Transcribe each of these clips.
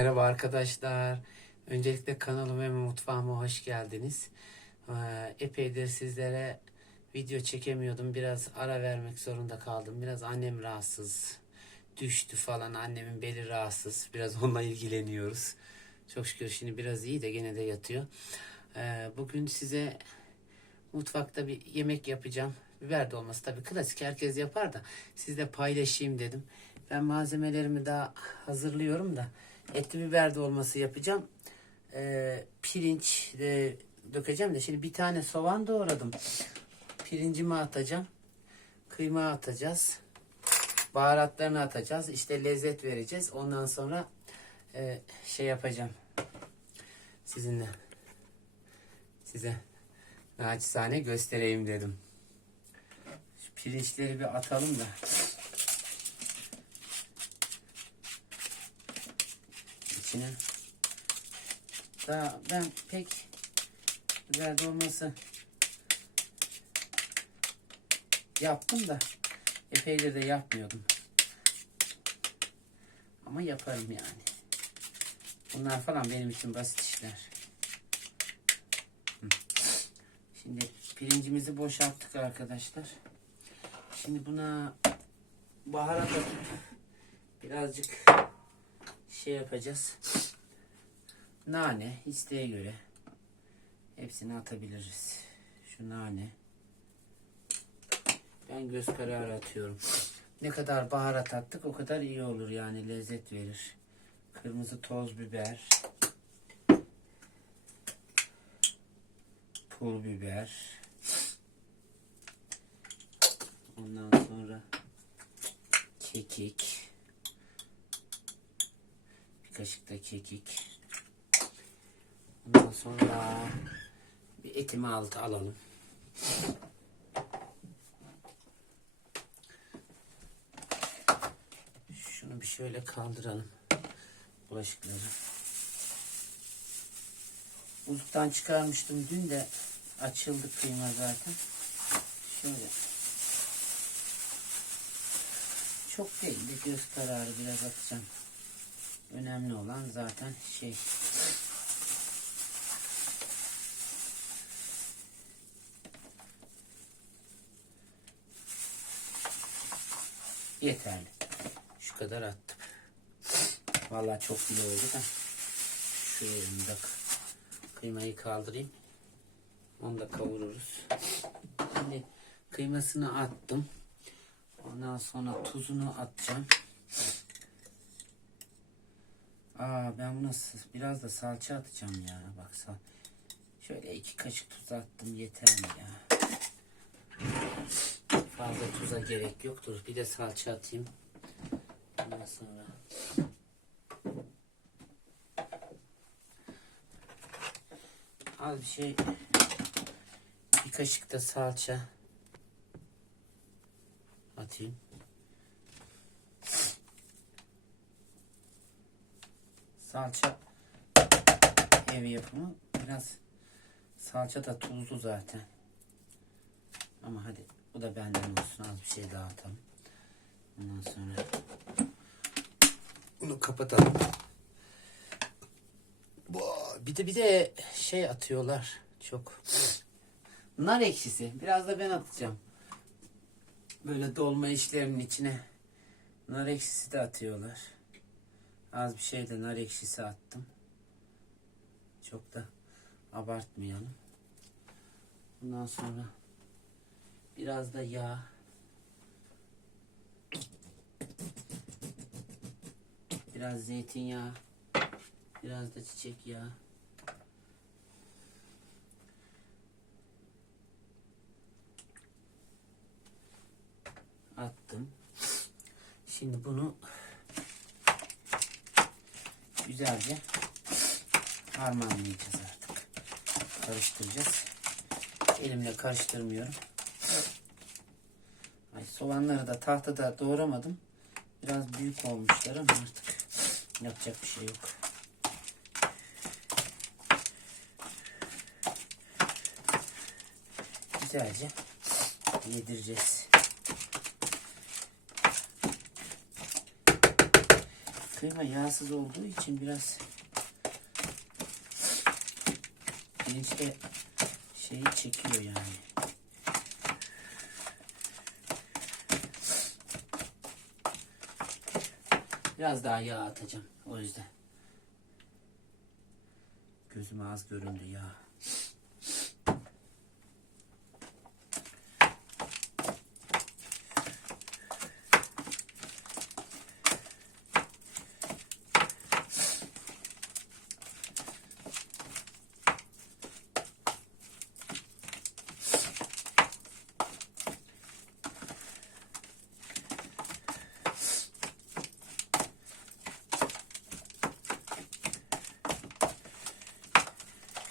Merhaba arkadaşlar. Öncelikle kanalıma ve mutfağıma hoş geldiniz. Ee, Epeydir sizlere video çekemiyordum. Biraz ara vermek zorunda kaldım. Biraz annem rahatsız. Düştü falan. Annemin beli rahatsız. Biraz onunla ilgileniyoruz. Çok şükür şimdi biraz iyi de gene de yatıyor. Ee, Bugün size mutfakta bir yemek yapacağım. Biber dolması tabii klasik herkes yapar da sizle paylaşayım dedim. Ben malzemelerimi daha hazırlıyorum da etli biber dolması yapacağım. Ee, pirinç de dökeceğim de şimdi bir tane soğan doğradım. Pirincimi atacağım. Kıyma atacağız. Baharatlarını atacağız. İşte lezzet vereceğiz. Ondan sonra e, şey yapacağım. Sizinle. Size naçizane göstereyim dedim. Şu pirinçleri bir atalım da. İçine. Daha ben pek biber dolması yaptım da epeydir de yapmıyordum. Ama yaparım yani. Bunlar falan benim için basit işler. Şimdi pirincimizi boşalttık arkadaşlar. Şimdi buna baharat atıp birazcık şey yapacağız. Nane isteğe göre hepsini atabiliriz. Şu nane. Ben göz kararı atıyorum. Ne kadar baharat attık o kadar iyi olur yani lezzet verir. Kırmızı toz biber. Pul biber. Ondan sonra kekik. Kaşık da kekik. Ondan sonra bir etimi altı alalım. Şunu bir şöyle kaldıralım. Bulaşıkları. Buzluktan çıkarmıştım dün de açıldı kıyma zaten. Şöyle. Çok değil bir göz kararı biraz atacağım. Önemli olan zaten şey yeterli. Şu kadar attım. Vallahi çok bile oldu da şu yerinde kıymayı kaldırayım. Onu da kavururuz. Şimdi kıymasını attım. Ondan sonra tuzunu atacağım. Aa ben buna biraz da salça atacağım ya. Bak sal. Şöyle iki kaşık tuz attım yeter mi ya? Fazla tuza gerek yoktur. Bir de salça atayım. Ondan sonra az bir şey bir kaşık da salça atayım. Salça ev yapımı. Biraz salça da tuzlu zaten. Ama hadi bu da benden olsun. Az bir şey daha atalım. Ondan sonra bunu kapatalım. Bir de bir de şey atıyorlar çok. Nar ekşisi. Biraz da ben atacağım. Böyle dolma işlerinin içine nar ekşisi de atıyorlar. Az bir şey de nar ekşisi attım. Çok da abartmayalım. Bundan sonra biraz da yağ. Biraz zeytinyağı. Biraz da çiçek yağı. Attım. Şimdi bunu güzelce harmanlayacağız artık. Karıştıracağız. Elimle karıştırmıyorum. Ay, soğanları da tahtada doğramadım. Biraz büyük olmuşlar ama artık yapacak bir şey yok. Güzelce yedireceğiz. Kıyma yağsız olduğu için biraz pirinçte şeyi çekiyor yani. Biraz daha yağ atacağım o yüzden. Gözüme az göründü ya.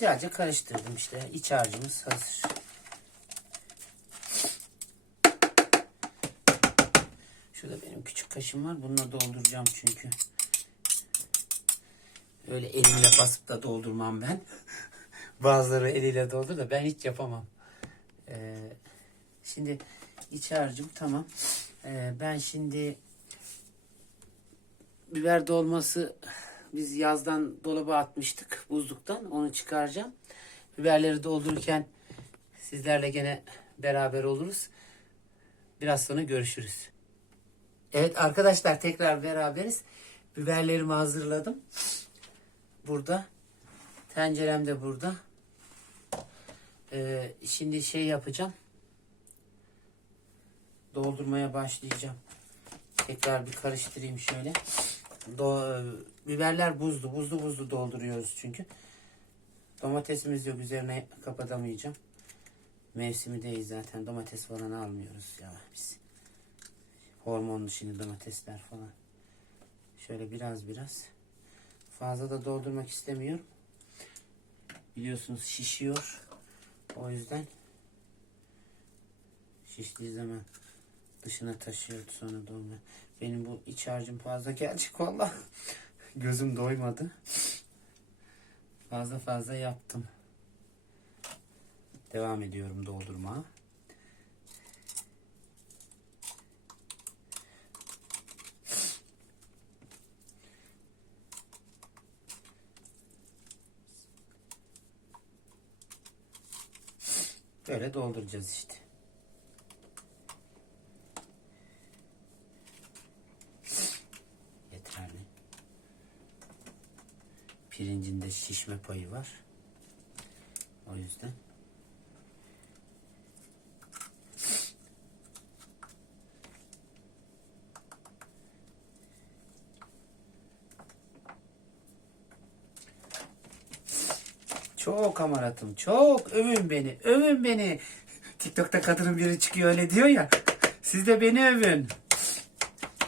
Güzelce karıştırdım işte. İç harcımız hazır. Şurada benim küçük kaşım var. Bununla dolduracağım çünkü. Öyle elimle basıp da doldurmam ben. Bazıları eliyle doldur da ben hiç yapamam. Ee, şimdi iç harcım tamam. Ee, ben şimdi biber dolması biz yazdan dolaba atmıştık buzluktan. Onu çıkaracağım. Biberleri doldururken sizlerle gene beraber oluruz. Biraz sonra görüşürüz. Evet arkadaşlar tekrar beraberiz. Biberlerimi hazırladım. Burada. Tencerem de burada. Ee, şimdi şey yapacağım. Doldurmaya başlayacağım. Tekrar bir karıştırayım şöyle. Do biberler buzlu, buzlu buzlu dolduruyoruz çünkü. Domatesimiz yok üzerine kapatamayacağım. Mevsimi değil zaten domates falan almıyoruz ya biz. Hormonlu şimdi domatesler falan. Şöyle biraz biraz. Fazla da doldurmak istemiyorum. Biliyorsunuz şişiyor. O yüzden şiştiği zaman dışına taşıyordu sonra dolma. Benim bu iç harcım fazla gelecek valla. Gözüm doymadı. Fazla fazla yaptım. Devam ediyorum doldurma. Böyle dolduracağız işte. Yeterli. Pirincinde şişme payı var. O yüzden. Çok amaratım. Çok övün beni. Övün beni. TikTok'ta kadının biri çıkıyor öyle diyor ya. Siz de beni övün.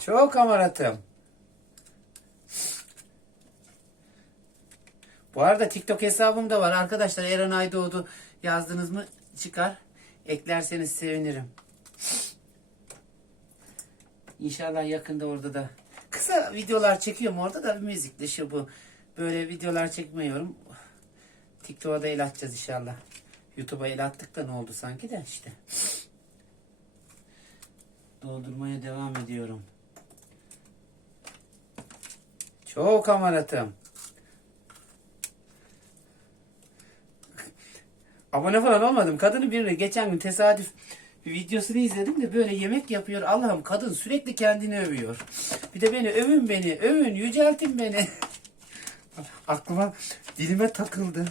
Çok amaratım. Bu arada TikTok hesabım da var arkadaşlar. Eren Aydoğdu yazdınız mı çıkar. Eklerseniz sevinirim. İnşallah yakında orada da kısa videolar çekiyorum orada da müzikli şu bu. Böyle videolar çekmiyorum. TikTok'a da el atacağız inşallah. YouTube'a el attık da ne oldu sanki de işte. Doldurmaya devam ediyorum. Çok amaratım. Abone falan olmadım. Kadının birine geçen gün tesadüf bir videosunu izledim de böyle yemek yapıyor. Allah'ım kadın sürekli kendini övüyor. Bir de beni övün beni, övün, yüceltin beni. Aklıma dilime takıldı.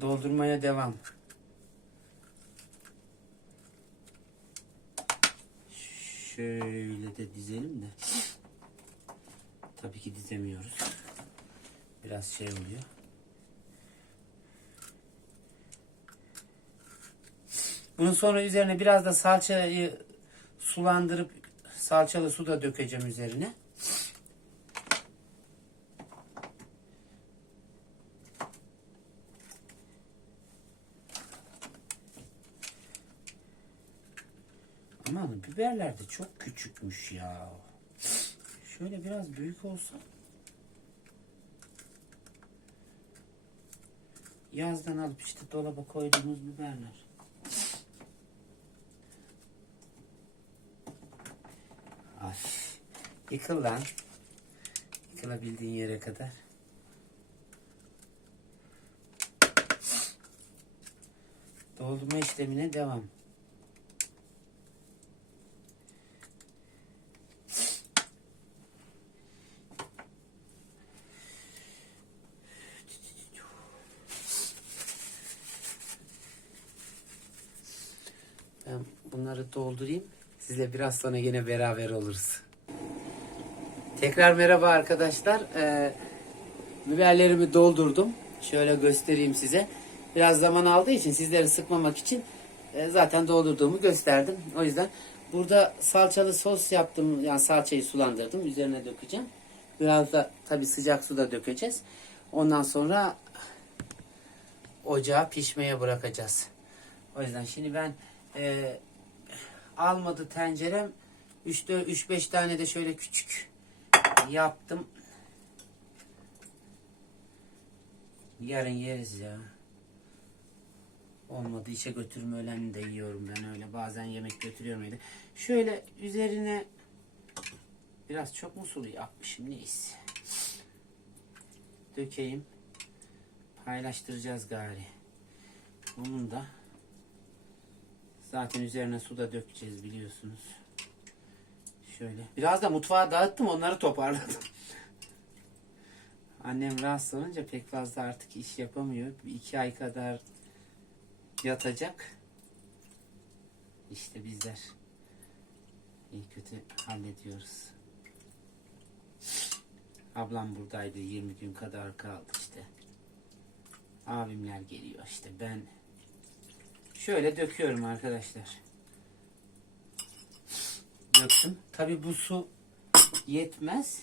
Doldurmaya devam. Şöyle de dizelim de. Tabii ki dizemiyoruz. Biraz şey oluyor. Bunun sonra üzerine biraz da salçayı sulandırıp salçalı su da dökeceğim üzerine. Aman biberler de çok küçükmüş ya. Şöyle biraz büyük olsa yazdan alıp işte dolaba koyduğumuz biberler. Ay, yıkıl lan. Yıkılabildiğin yere kadar. Doldurma işlemine devam. Bunları doldurayım. Sizle biraz sonra yine beraber oluruz. Tekrar merhaba arkadaşlar. Ee, biberlerimi doldurdum. Şöyle göstereyim size. Biraz zaman aldığı için sizleri sıkmamak için e, zaten doldurduğumu gösterdim. O yüzden burada salçalı sos yaptım. Yani salçayı sulandırdım. Üzerine dökeceğim. Biraz da tabi sıcak suda dökeceğiz. Ondan sonra ocağa pişmeye bırakacağız. O yüzden şimdi ben e, almadı tencerem 3-5 tane de şöyle küçük yaptım. Yarın yeriz ya. Olmadı işe götürme öğlen de yiyorum ben öyle. Bazen yemek götürüyorum öyle. Şöyle üzerine biraz çok mu sulu yapmışım neyse. Dökeyim. Paylaştıracağız gari. Bunun da zaten üzerine su da dökeceğiz biliyorsunuz. Şöyle. Biraz da mutfağa dağıttım onları toparladım. Annem rahatsız olunca pek fazla artık iş yapamıyor. Bir iki ay kadar yatacak. İşte bizler iyi kötü hallediyoruz. Ablam buradaydı 20 gün kadar kaldı işte. Abimler geliyor işte ben şöyle döküyorum arkadaşlar. Döktüm. Tabi bu su yetmez.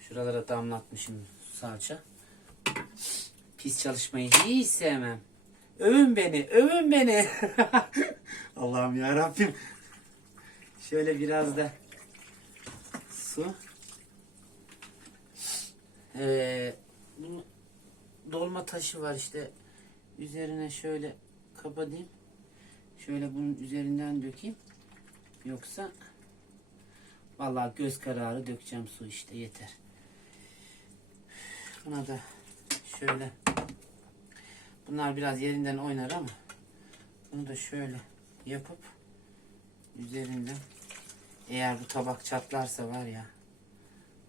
Şuralara damlatmışım salça. Pis çalışmayı hiç sevmem. Övün beni, övün beni. Allah'ım ya Rabbim. Şöyle biraz da su. Ee, bunu dolma taşı var işte. Üzerine şöyle kapatayım. Şöyle bunun üzerinden dökeyim. Yoksa vallahi göz kararı dökeceğim su işte yeter. Buna da şöyle bunlar biraz yerinden oynar ama bunu da şöyle yapıp üzerinden eğer bu tabak çatlarsa var ya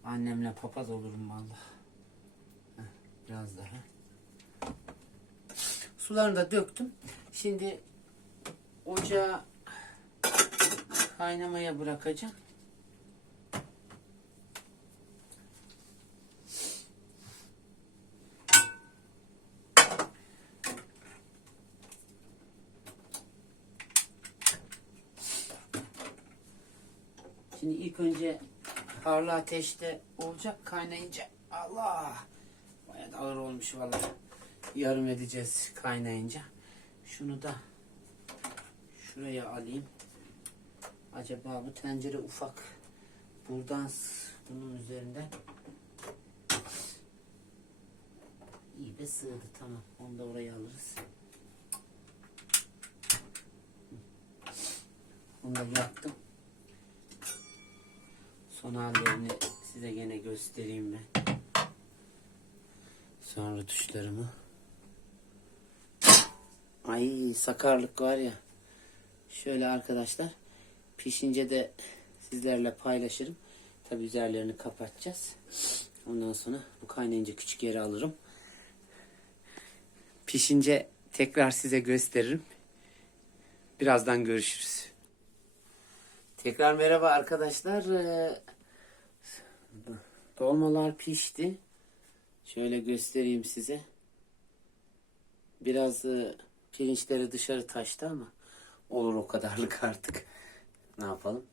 annemle papaz olurum vallahi. Heh, Biraz daha. Sularını da döktüm. Şimdi ocağa kaynamaya bırakacağım. Şimdi ilk önce harlı ateşte olacak kaynayınca Allah bayağı ağır olmuş vallahi yarım edeceğiz kaynayınca. Şunu da şuraya alayım. Acaba bu tencere ufak. Buradan bunun üzerinden iyi be sığdı. Tamam onu da oraya alırız. Onu da yaptım Son hallerini size gene göstereyim ben. Sonra tuşlarımı. Ay sakarlık var ya. Şöyle arkadaşlar. Pişince de sizlerle paylaşırım. Tabi üzerlerini kapatacağız. Ondan sonra bu kaynayınca küçük yere alırım. Pişince tekrar size gösteririm. Birazdan görüşürüz. Tekrar merhaba arkadaşlar. Ee, Dolmalar pişti. Şöyle göstereyim size. Biraz e, pirinçleri dışarı taştı ama olur o kadarlık artık. Ne yapalım?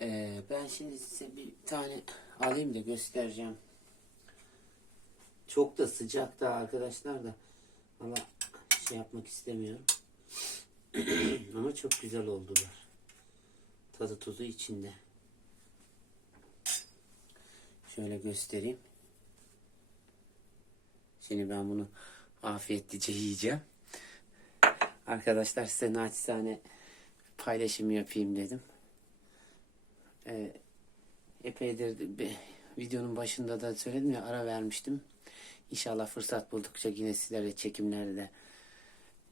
Ee, ben şimdi size bir tane alayım da göstereceğim. Çok da sıcak da arkadaşlar da. Valla şey yapmak istemiyorum. ama çok güzel oldular. Tadı tuzu içinde. Şöyle göstereyim. Şimdi ben bunu afiyetlice yiyeceğim. Arkadaşlar size naçizane paylaşım yapayım dedim. Ee, epeydir be- videonun başında da söyledim ya ara vermiştim. İnşallah fırsat buldukça yine sizlerle çekimleri de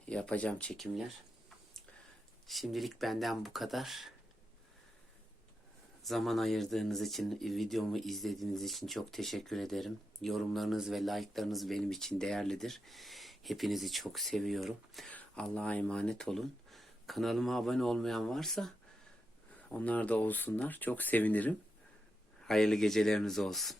yapacağım çekimler. Şimdilik benden bu kadar. Zaman ayırdığınız için, videomu izlediğiniz için çok teşekkür ederim. Yorumlarınız ve like'larınız benim için değerlidir. Hepinizi çok seviyorum. Allah'a emanet olun. Kanalıma abone olmayan varsa onlar da olsunlar. Çok sevinirim. Hayırlı geceleriniz olsun.